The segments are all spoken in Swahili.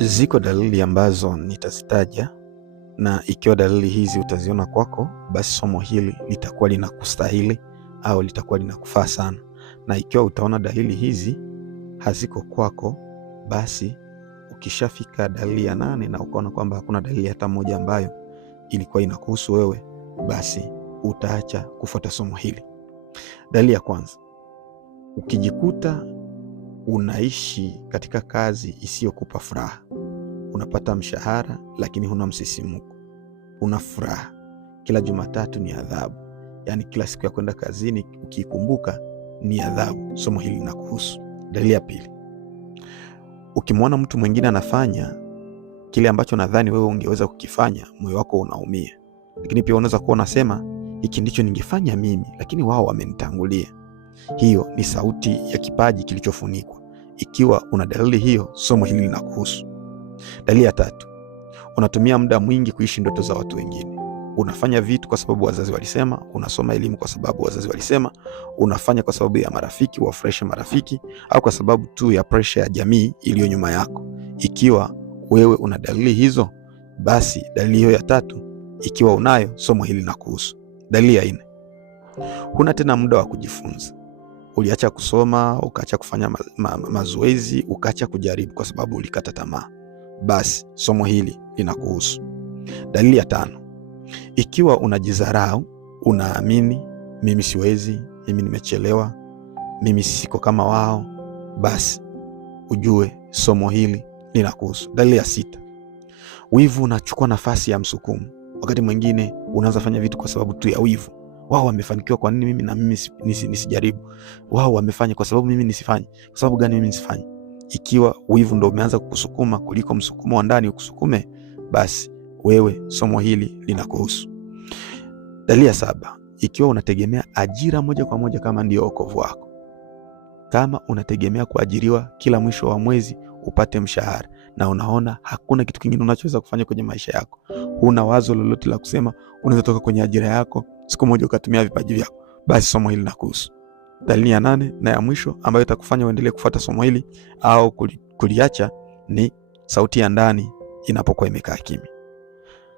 Ziko dalili ambazo nitazitaja, na ikiwa dalili hizi utaziona kwako, basi somo hili litakuwa linakustahili au litakuwa linakufaa sana. Na ikiwa utaona dalili hizi haziko kwako, basi ukishafika dalili ya 8 na ukaona kwamba hakuna dalili hata moja ambayo ilikuwa inakuhusu wewe, basi utaacha kufuata somo hili. Dalili ya kwanza, ukijikuta unaishi katika kazi isiyokupa furaha. Unapata mshahara lakini huna msisimuko. Una furaha, kila Jumatatu ni adhabu. Yaani kila siku ya kwenda kazini ukikumbuka ni adhabu. Somo hili linakuhusu. Dalili ya pili, ukimwona mtu mwingine anafanya kile ambacho nadhani wewe ungeweza kukifanya, moyo wako unaumia. Lakini pia unaweza kuwa unasema hiki ndicho ningefanya mimi, lakini wao wamenitangulia. Hiyo ni sauti ya kipaji kilichofunikwa. Ikiwa una dalili hiyo, somo hili linakuhusu. Dalili ya tatu, unatumia muda mwingi kuishi ndoto za watu wengine. Unafanya vitu kwa sababu wazazi walisema, unasoma elimu kwa sababu wazazi walisema, unafanya kwa sababu ya marafiki, wafresh marafiki, au kwa sababu tu ya pressure ya jamii iliyo nyuma yako. Ikiwa wewe una dalili hizo, basi dalili hiyo ya tatu ikiwa unayo, somo hili linakuhusu. Dalili ya 4, huna tena muda wa kujifunza. Uliacha kusoma, ukaacha kufanya mazoezi, ukaacha kujaribu kwa sababu ulikata tamaa. Basi somo hili linakuhusu. Dalili ya 5, ikiwa unajidharau, unaamini mimi siwezi, mimi nimechelewa, mimi siko kama wao, basi ujue somo hili linakuhusu. Dalili ya 6, wivu unachukua nafasi ya msukumo. Wakati mwingine unaanza fanya vitu kwa sababu tu ya wivu. Wao wamefanikiwa, kwa nini mimi na mimi nisijaribu? Wao wamefanya, kwa sababu mimi nisifanye. Kwa sababu gani mimi nisifanye? Ikiwa wivu ndio umeanza kukusukuma kuliko msukumo wa ndani ukusukume, basi wewe somo hili linakuhusu. Dalili ya 7, ikiwa unategemea ajira moja kwa moja kama ndio wokovu wako. Kama unategemea kuajiriwa kila mwisho wa mwezi upate mshahara, na unaona hakuna kitu kingine unachoweza kufanya kwenye maisha yako, huna wazo lolote la kusema unaweza toka kwenye ajira yako siku moja ukatumia vipaji vyako, basi somo hili linakuhusu. Dalili ya 8 na ya mwisho ambayo itakufanya uendelee kufuata somo hili au kuliacha ni sauti ya ndani inapokuwa imekaa kimya.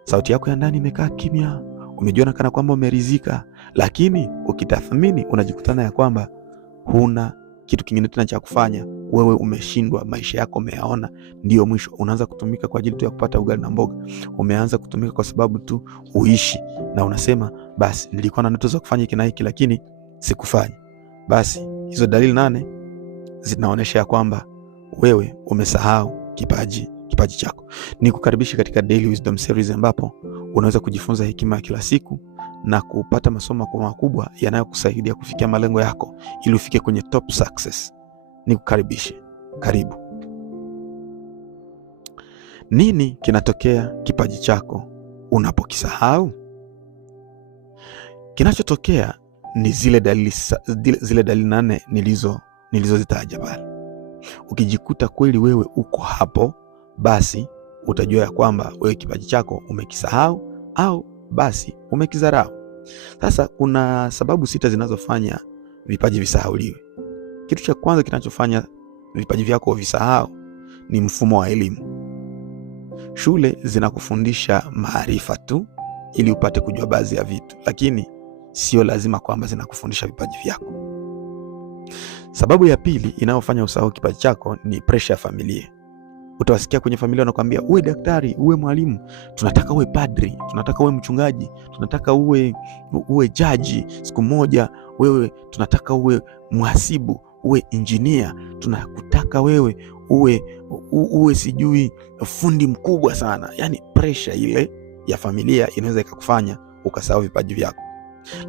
Sauti yako ya ndani imekaa kimya, umejiona kana kwamba umeridhika, lakini ukitathmini unajikutana ya kwamba huna kitu kingine tena cha kufanya. Wewe umeshindwa, maisha yako umeyaona ndio mwisho. Unaanza kutumika kwa ajili tu ya kupata ugali na mboga. Umeanza kutumika kwa sababu tu uishi, na unasema basi nilikuwa na ndoto za kufanya hiki na hiki lakini sikufanya. Basi hizo dalili 8 zinaonyesha ya kwamba wewe umesahau kipaji chako. Nikukaribisha katika Daily Wisdom Series ambapo unaweza kujifunza hekima ya kila siku na kupata masomo makubwa yanayokusaidia kufikia malengo yako ili ufike kwenye top success. Nikukaribishe. Karibu. Nini kinatokea kipaji chako unapokisahau? Kinachotokea ni zile dalili 8 nilizozitaja pale. Ukijikuta kweli wewe uko hapo, basi utajua ya kwamba wewe kipaji chako umekisahau au basi umekidharau. Sasa kuna sababu 6 zinazofanya vipaji visahauliwe. Kitu cha kwanza kinachofanya vipaji vyako visahau ni mfumo wa elimu. Shule zinakufundisha maarifa tu ili upate kujua baadhi ya vitu, lakini sio lazima kwamba zinakufundisha vipaji vyako. Sababu ya pili inayofanya usahau kipaji chako ni pressure ya familia. Utawasikia kwenye familia wanakuambia uwe daktari, uwe mwalimu, tunataka uwe padri, tunataka uwe mchungaji, tunataka uwe jaji siku moja, wewe tunataka uwe mhasibu, uwe engineer, tunakutaka wewe uwe sijui fundi mkubwa sana. Yani pressure ile ya familia inaweza ikakufanya ukasahau vipaji vyako.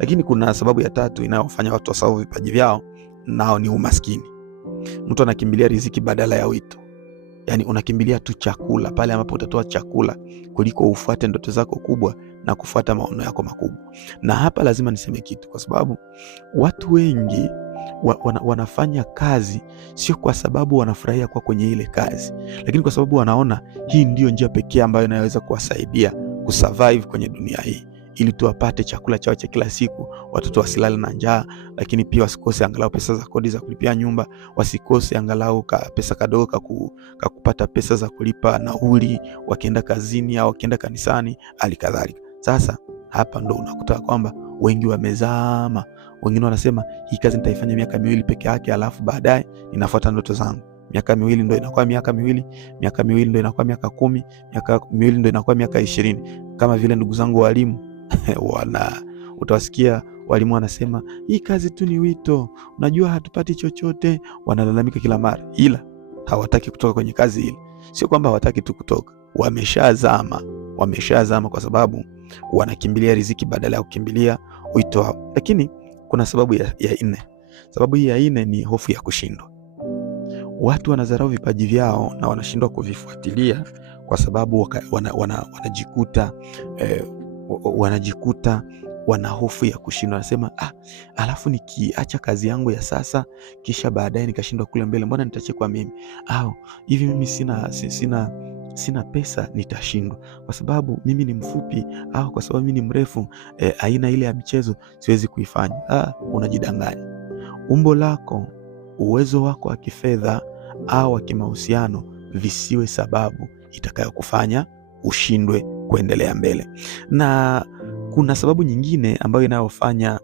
Lakini kuna sababu ya 3 inayofanya watu wasahau vipaji vyao, nao ni umaskini. Mtu anakimbilia riziki badala ya wito. Yani unakimbilia tu chakula pale ambapo utatoa chakula kuliko ufuate ndoto zako kubwa na kufuata maono yako makubwa. Na hapa lazima niseme kitu, kwa sababu watu wengi wanafanya kazi sio kwa sababu wanafurahia kwa kwenye ile kazi, lakini kwa sababu wanaona hii ndio njia pekee ambayo inaweza kuwasaidia kusurvive kwenye dunia hii. ili tuwapate chakula chao cha kila siku, watoto wasilale na njaa, lakini pia wasikose angalau pesa za kodi za kulipia nyumba, wasikose angalau pesa kadogo kakupata pesa za kulipa nauli wakienda kazini au wakienda kanisani alikadhalika. Sasa hapa ndo unakuta kwamba wengi wamezama. Wengine wanasema hii kazi nitaifanya miaka 2 peke yake, alafu baadaye ninafuata ndoto zangu. Miaka 2 ndo inakuwa miaka 2, miaka 2 ndo inakuwa miaka 10, miaka 2 ndo inakuwa miaka 20. Kama vile ndugu zangu walimu utawasikia walimu wanasema hii kazi tu ni wito, unajua hatupati chochote, wanalalamika kila mara, ila hawataki kutoka kwenye kazi ile. Sio kwamba hawataki tu kutoka, wameshazama kwa sababu wanakimbilia riziki badala ya kukimbilia wito wao. Lakini kuna sababu ya 4. Sababu hii ya 4 ni hofu ya kushindwa. Watu wanadharau vipaji vyao na wanashindwa kuvifuatilia kwa sababu wanajikuta wana hofu ya kushindwa. Wanasema alafu nikiacha kazi yangu ya sasa kisha baadaye nikashindwa kule mbele, mbona nitachekwa mimi? Au hivi mimi sina pesa, nitashindwa kwa sababu mimi ni mfupi, au kwa sababu mimi ni mrefu, aina ile ya michezo siwezi kuifanya. Unajidanganya. Umbo lako, uwezo wako wa kifedha au wa kimahusiano visiwe sababu itakayokufanya ushindwe kuendelea mbele. Na kuna sababu nyingine ambayo inayofanya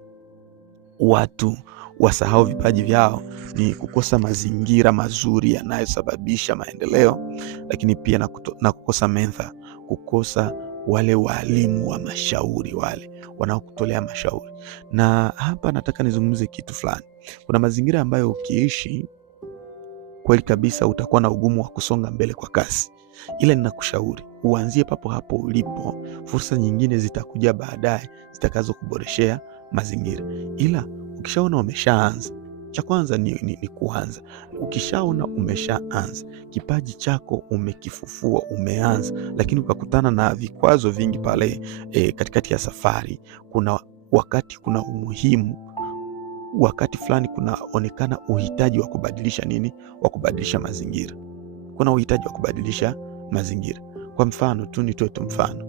watu wasahau vipaji vyao ni kukosa mazingira mazuri yanayosababisha maendeleo, lakini pia na kukosa mentor, kukosa wale walimu wa mashauri, wale wanaokutolea mashauri. Na hapa nataka nizungumze kitu fulani. Kuna mazingira ambayo ukiishi kweli kabisa utakuwa na ugumu wa kusonga mbele kwa kasi. Ila ninakushauri uanzie papo hapo ulipo. Fursa nyingine zitakuja baadaye zitakazo kuboreshea mazingira. Ila ukishaona umeshaanza, cha kwanza ni kuanza. Ukishaona umeshaanza, kipaji chako umekifufua, umeanza, lakini ukakutana na vikwazo vingi pale katikati ya safari, kuna umuhimu, wakati fulani kunaonekana uhitaji wa kubadilisha nini? Wa kubadilisha mazingira. Kuna uhitaji wa kubadilisha mazingira. Kwa mfano tu, nitoe tu mfano.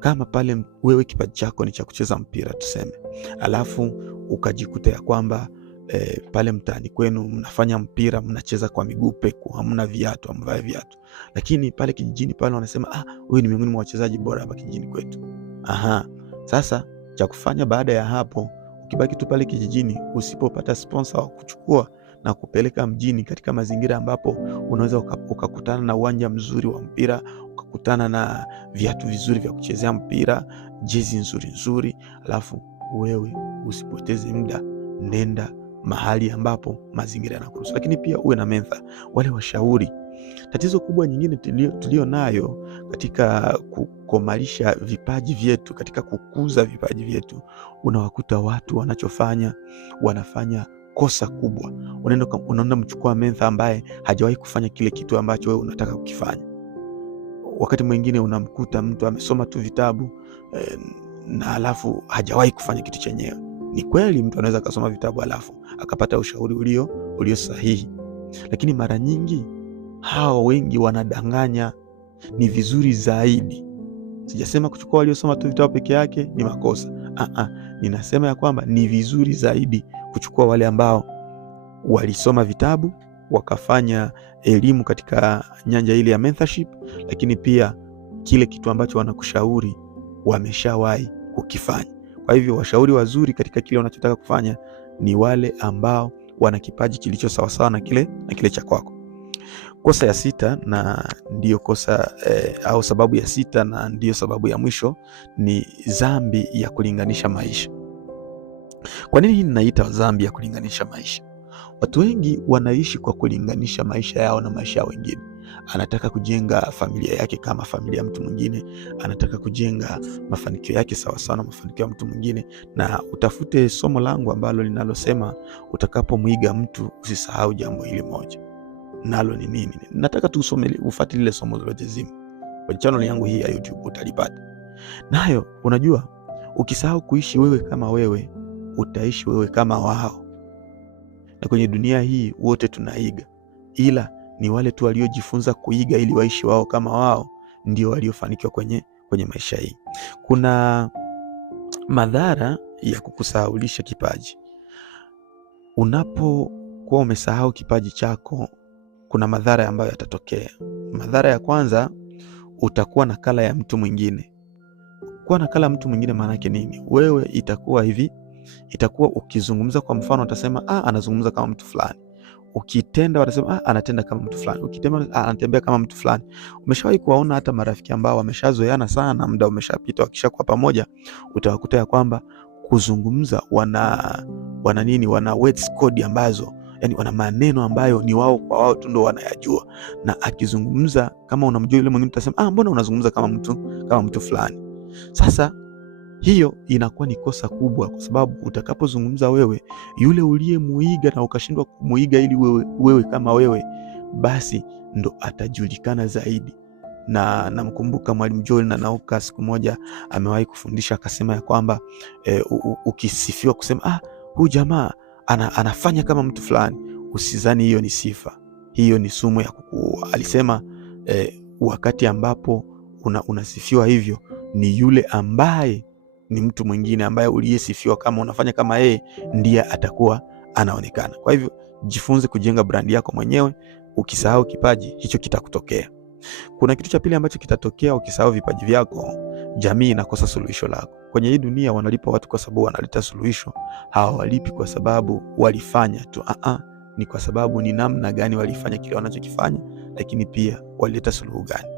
Kama pale wewe kipaji chako ni cha kucheza mpira tuseme, alafu ukajikuta ya kwamba pale mtaani kwenu mnafanya mpira, mnacheza kwa miguu peku, hamna viatu, hamvae viatu, lakini pale kijijini pale wanasema wewe ni miongoni mwa wachezaji bora hapa kijijini kwetu. Sasa cha kufanya baada ya hapo, ukibaki tu pale kijijini, usipopata sponsor wa kuchukua na kupeleka mjini katika mazingira ambapo unaweza ukakutana na uwanja mzuri wa mpira, ukakutana na viatu vizuri vya kuchezea mpira, jezi nzuri, alafu wewe usipoteze muda, nenda mahali ambapo mazingira yanakuruhusu. Lakini pia uwe na mentor, wale washauri. Tatizo kubwa nyingine tulio nayo katika kukomalisha vipaji vyetu, katika kukuza vipaji vyetu, unawakuta watu wanafanya kosa kubwa. Unaenda mchukua mentor ambaye hajawahi kufanya kile kitu ambacho wewe unataka kukifanya. Wakati mwingine unamkuta mtu amesoma tu vitabu na alafu hajawahi kufanya kitu chenyewe. Ni kweli mtu anaweza akasoma vitabu alafu akapata ushauri ulio sahihi, lakini mara nyingi hao wengi wanadanganya. Ni vizuri zaidi, sijasema kuchukua waliosoma tu vitabu peke yake ni makosa. Ninasema ya kwamba ni vizuri zaidi kuchukua wale ambao walisoma vitabu, wakafanya elimu katika nyanja ile ya mentorship, lakini pia kile kitu ambacho wanakushauri wameshawahi kukifanya. Kwa hivyo washauri wazuri katika kile unachotaka kufanya ni wale ambao wana kipaji kilicho sawasawa na kile cha kwako. Kosa ya 6 na ndiyo kosa au sababu ya 6 na ndiyo sababu ya mwisho ni dhambi ya kulinganisha maisha. Kwa nini hii ninaita dhambi ya kulinganisha maisha? Watu wengi wanaishi kwa kulinganisha maisha yao na maisha ya wengine. Anataka kujenga familia yake kama familia ya mtu mwingine, anataka kujenga mafanikio yake sawa sawa na mafanikio ya mtu mwingine. Na utafute somo langu ambalo linalosema utakapomwiga mtu usisahau jambo hili moja. Nalo ni nini? Nataka tu ufuatilie lile somo lote zima kwenye channel yangu hii ya YouTube, utalipata. Nayo unajua, ukisahau kuishi wewe kama wewe, utaishi wewe kama wao. Na kwenye dunia hii wote tunaiga, ila ni wale tu waliojifunza kuiga ili waishi wao kama wao ndio waliofanikiwa kwenye maisha hii. Kuna Madhara ya kukusahaulisha kipaji. Unapokuwa umesahau kipaji chako, kuna madhara ambayo yatatokea. Madhara ya kwanza, utakuwa nakala ya mtu mwingine. Kuwa nakala ya mtu mwingine maana yake nini? Wewe itakuwa hivi, itakuwa ukizungumza kwa mfano utasema anazungumza kama mtu fulani. Ukitenda watasema anatenda kama mtu fulani. Ukitembea anatembea kama mtu fulani. Umeshawahi kuwaona hata marafiki ambao wameshazoeana sana, muda umeshapita, wakishakuwa pamoja utawakuta ya kwamba kuzungumza wana words code ambazo, yani wana maneno ambayo ni wao kwa wao tu ndo wanayajua, na akizungumza kama unamjua yule mwingine utasema mbona unazungumza kama mtu fulani. Sasa hiyo inakuwa ni kosa kubwa, kwa sababu utakapozungumza wewe, yule uliyemuiga na ukashindwa kumuiga ili wewe kama wewe, basi ndo atajulikana zaidi. Na namkumbuka Mwalimu Joel na Nauka siku moja amewahi kufundisha akasema ya kwamba ukisifiwa kusema huyu jamaa anafanya kama mtu fulani, usizani hiyo ni sifa, hiyo ni sumu ya kukuua. Alisema wakati ambapo unasifiwa hivyo, ni yule ambaye ni mtu mwingine ambaye uliyesifiwa kama unafanya kama yeye, ndiye atakuwa anaonekana. Kwa hivyo jifunze kujenga brandi yako mwenyewe. Ukisahau kipaji hicho kitakutokea. Kuna kitu cha pili ambacho kitatokea ukisahau vipaji vyako. Jamii inakosa suluhisho lako. Kwenye hii dunia wanalipa watu kwa sababu wanaleta suluhisho. Hawalipi kwa sababu walifanya tu. Ni kwa sababu ni namna gani walifanya kile wanachokifanya, lakini pia walileta suluhu gani.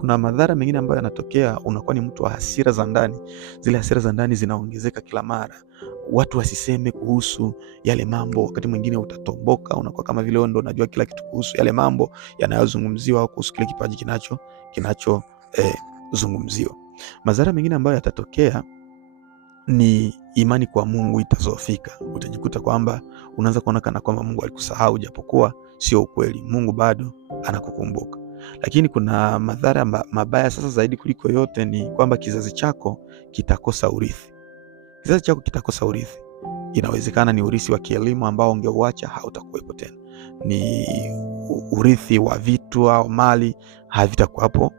Kuna madhara mengine ambayo yanatokea. Unakuwa ni mtu wa hasira za ndani. Zile hasira za ndani zinaongezeka kila mara. Watu wasiseme kuhusu yale mambo. Wakati mwingine utatomboka, unakuwa kama vile wewe ndo unajua kila kitu kuhusu yale mambo yanayozungumziwa au kuhusu kile kipaji kinachozungumziwa. Madhara mengine ambayo yatatokea ni imani kwa Mungu itazofika. Utajikuta kwamba unaanza kuona kana kwamba Mungu alikusahau, japokuwa sio ukweli. Mungu bado anakukumbuka. Lakini kuna madhara mabaya sasa zaidi kuliko yote, ni kwamba kizazi chako kitakosa urithi. Kizazi chako kitakosa urithi. Inawezekana ni urithi wa kielimu ambao ungeuacha hautakuwepo tena. Ni urithi wa vitu au mali, havitakuwepo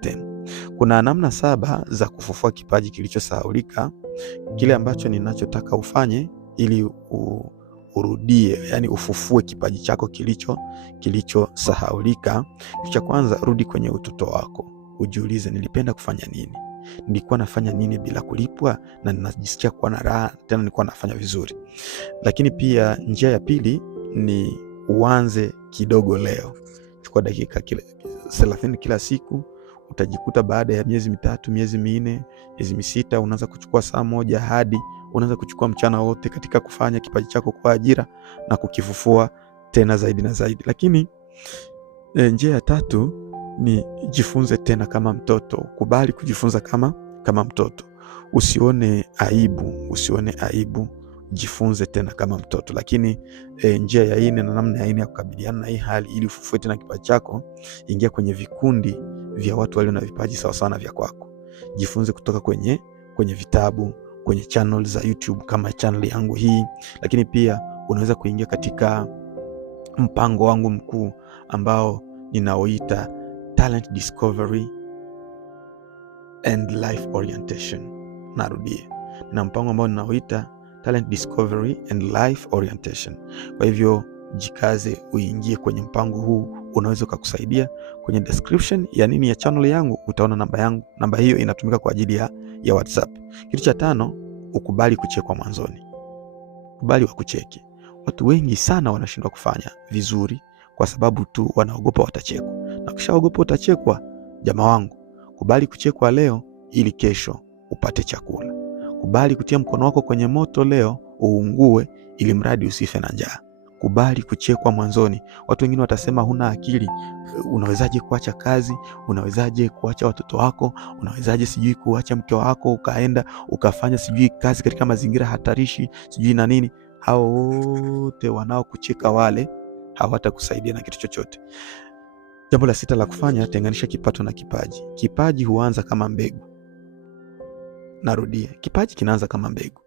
tena. Kuna namna 7 za kufufua kipaji kilichosahaulika. Kile ambacho ninachotaka ufanye ili urudie, yani ufufue kipaji chako kilichosahaulika. Kitu cha kwanza, rudi kwenye utoto wako. Ujiulize, nilipenda kufanya nini? Nilikuwa nafanya nini bila kulipwa na ninajisikia kuwa na raha, tena nilikuwa nafanya vizuri. Lakini pia njia ya pili ni uanze kidogo leo. Chukua dakika 30 kila siku. Utajikuta baada ya miezi 3, miezi 4, miezi 6 unaanza kuchukua saa moja hadi unaanza kuchukua mchana wote katika kufanya kipaji chako kwa ajira na kukifufua tena zaidi na zaidi. Lakini njia ya 3 ni jifunze tena kama mtoto. Kubali kujifunza kama mtoto. Usione aibu, jifunze tena kama mtoto. Lakini njia ya 4 na namna ya 4 ya kukabiliana na hii hali ili ufufue tena kipaji chako, ingia kwenye vikundi vya watu walio na vipaji sawa sawa na vya kwako. Jifunze kutoka kwenye vitabu, kwenye channel za YouTube kama channel yangu hii. Lakini pia unaweza kuingia katika mpango wangu mkuu ambao ninaoita Talent Discovery and Life Orientation. Narudie, na mpango ambao ninaoita Talent Discovery and Life Orientation. Kwa hivyo jikaze uingie kwenye mpango huu, unaweza kukusaidia. Kwenye description ya channel yangu utaona namba yangu. Namba hiyo inatumika kwa ajili ya WhatsApp. Kitu cha 5, ukubali kuchekwa mwanzoni. Kubali wakucheke. Watu wengi sana wanashindwa kufanya vizuri kwa sababu tu wanaogopa watachekwa. Na ukishaogopa utachekwa, jamaa wangu, kubali kuchekwa leo ili kesho upate chakula. Kubali kutia mkono wako kwenye moto leo uungue ili mradi usife na njaa. Kubali kuchekwa mwanzoni. Watu wengine watasema huna akili, unawezaje kuacha kazi, unawezaje kuacha watoto wako, unawezaje sijui kuacha mke wako ukaenda ukafanya sijui kazi katika mazingira hatarishi sijui na nini. Hao wote wanaokucheka wale hawatakusaidia na kitu chochote. Jambo la 6 la kufanya, tenganisha kipato na kipaji. Kipaji huanza kama mbegu. Narudia, kipaji kinaanza kama mbegu.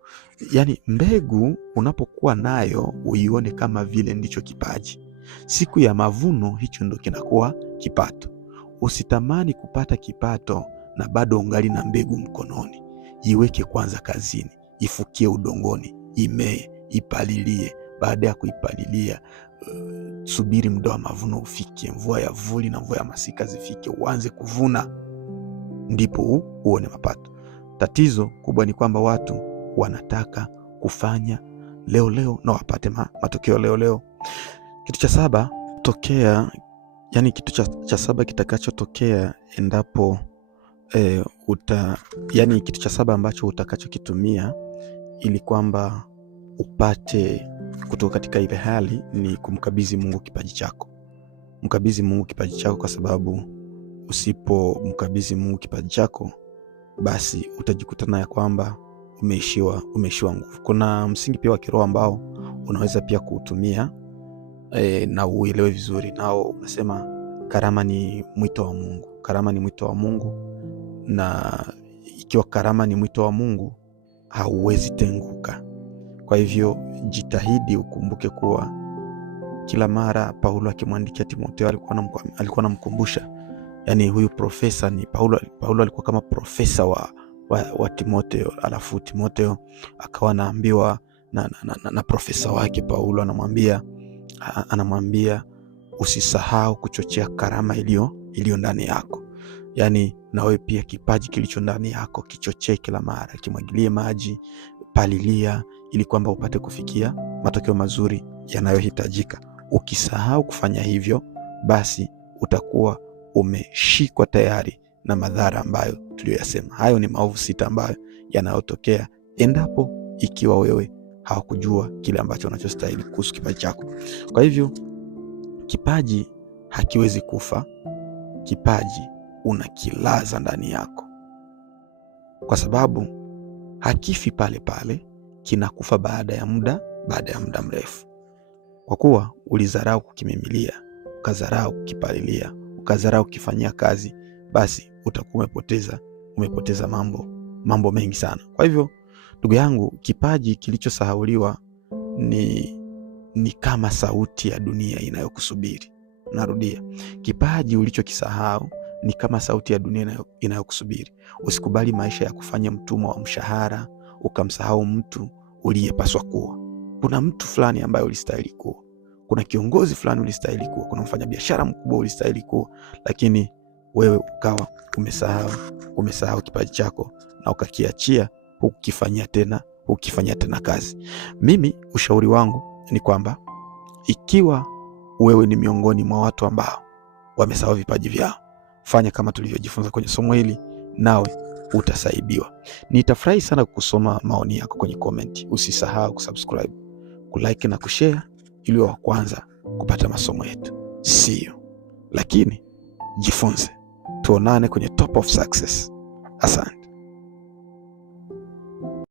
Yaani mbegu unapokuwa nayo uione kama vile ndicho kipaji. Siku ya mavuno hicho ndo kinakuwa kipato. Usitamani kupata kipato na bado ungali na mbegu mkononi. iweke kwanza kazini, ifukie udongoni, imee, ipalilie. Baada ya kuipalilia, subiri muda wa mavuno ufike, mvua ya vuli na mvua ya masika zifike, uanze kuvuna, ndipo uone mapato. Tatizo kubwa ni kwamba watu wanataka kufanya leo na wapate matokeo leo. Kitu cha saba kitu cha saba kitakachotokea endapo kitu cha saba ambacho utakachokitumia ili kwamba upate kutoka katika ile hali ni kumkabidhi Mungu kipaji chako. Mkabidhi Mungu kipaji chako, kwa sababu usipomkabidhi Mungu kipaji chako, basi utajikutana ya kwamba umeishiwa nguvu. Kuna msingi pia wa kiroho ambao unaweza pia kuutumia na uelewe vizuri, nao unasema karama ni mwito wa Mungu. Karama ni mwito wa Mungu, na ikiwa karama ni mwito wa Mungu, hauwezi tenguka. Kwa hivyo jitahidi ukumbuke kuwa kila mara Paulo akimwandikia Timotheo alikuwa anamkumbusha, yani huyu profesa ni Paulo alikuwa kama profesa wa Timotheo, alafu Timotheo akawa anaambiwa na profesa wake Paulo anamwambia usisahau kuchochea karama iliyo ndani yako. Yani na wewe pia kipaji kilicho ndani yako kichochee kila mara, kimwagilie maji, palilia, ili kwamba upate kufikia matokeo mazuri yanayohitajika. Ukisahau kufanya hivyo, basi utakuwa umeshikwa tayari na madhara ambayo tuliyoyasema. Hayo ni maovu 6 ambayo yanayotokea endapo ikiwa wewe hawakujua kile ambacho unachostahili kuhusu kipaji chako. Kwa hivyo kipaji hakiwezi kufa. Kipaji unakilaza ndani yako, kwa sababu hakifi pale pale, kinakufa baada ya muda mrefu. Kwa kuwa ulizarau kukimimilia, ukazarau kukipalilia, ukazarau kukifanyia kazi, basi utakuwa umepoteza mambo mengi sana. Kwa hivyo ndugu yangu, kipaji kilichosahauliwa ni kama sauti ya dunia inayokusubiri. Narudia, kipaji ulichokisahau ni kama sauti ya dunia inayokusubiri. Usikubali maisha ya kufanya mtumwa wa mshahara, ukamsahau mtu uliyepaswa kuwa. Kuna mtu fulani ambaye ulistahili kuwa, kuna kiongozi fulani ulistahili kuwa, kuna mfanyabiashara mkubwa ulistahili kuwa, lakini wewe ukawa umesahau kipaji chako na ukakiachia, hukifanyia tena kazi. Mimi ushauri wangu ni kwamba ikiwa wewe ni miongoni mwa watu ambao wamesahau vipaji vyao, fanya kama tulivyojifunza kwenye somo hili, nawe utasaidiwa. Nitafurahi sana kusoma maoni yako kwenye comment. Usisahau kusubscribe, kulike na kushare ili wa kwanza kupata masomo yetu. See you. Lakini jifunze. Tuonane kwenye Top of Success. Asante.